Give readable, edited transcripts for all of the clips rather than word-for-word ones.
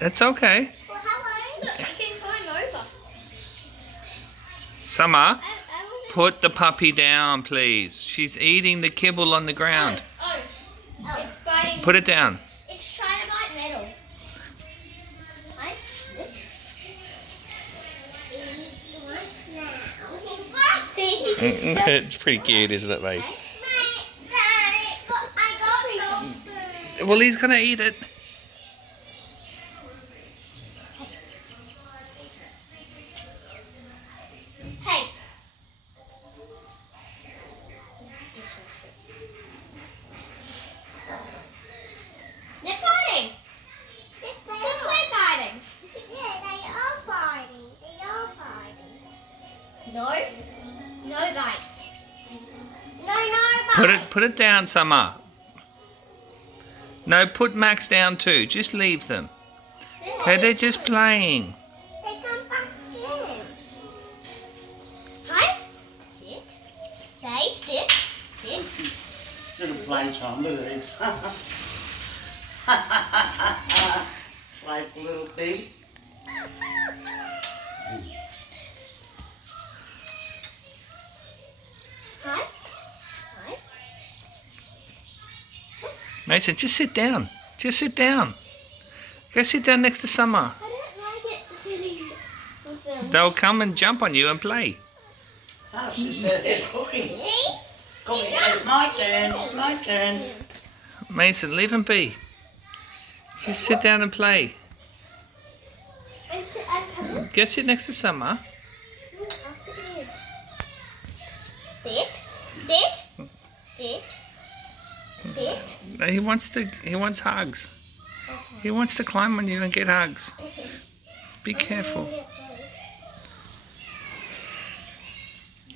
It's okay. Well, hello. Look, I can climb over. Summer, I wasn't... put the puppy down, please. She's eating the kibble on the ground. Oh. It's biting. Put it down. It's trying to bite metal. Right? See, he just It's pretty cute, isn't it, Mace? I got it. Well, he's gonna eat it. Hey. They're fighting. Yes, they are. Fighting. Yeah, they are fighting. They are fighting. No bites. No bites. Put it down, Summer. No, put Max down too. Just leave them. Okay, they're just playing. They come back in. Hi. Sit. Stay. Sit. Sit. Little playtime, look at this. Playful little thing. Hi. Hi. Mason, just sit down. Just sit down. Go sit down next to Summer. I don't like it sitting with them. They'll come and jump on you and play. Oh, she said it's cooking. See? Cooking, it's my turn, it's my turn. Mason, leave him be. Just sit down and play. I'm coming. Go sit next to Summer. I'll sit here. Sit. Sit. Sit. Sit. No, he wants hugs. He wants to climb on you and get hugs. Be careful.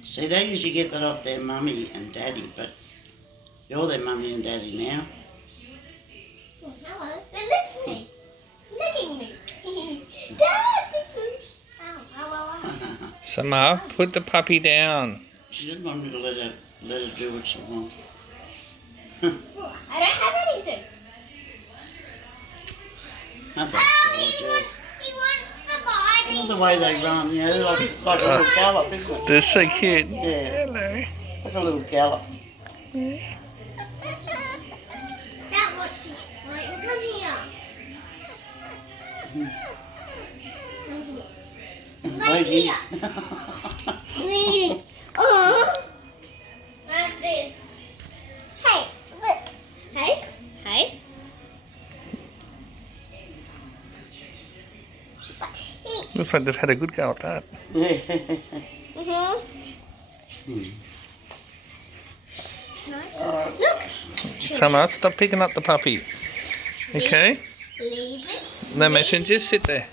See, they usually get that off their mummy and daddy, but you're their mummy and daddy now. Hello. It licks me. It's licking me. Dad, this is... Ow, ow, ow, ow. Summer, put the puppy down. She didn't want me to let her do what she wants. I don't have anything. Aren't they gorgeous? He wants to bite me. That's the way they run, you know, like a little gallop, isn't it? They're so cute. Yeah. Hello. Like a little gallop. Dad, watch it. Right, come here. Right here. Read it. Oh. What's this? Hey, look. Hey, hey. Looks like they've had a good go at that. Look. Summer, stop picking up the puppy. Okay? Leave it. No, Mason, just sit there.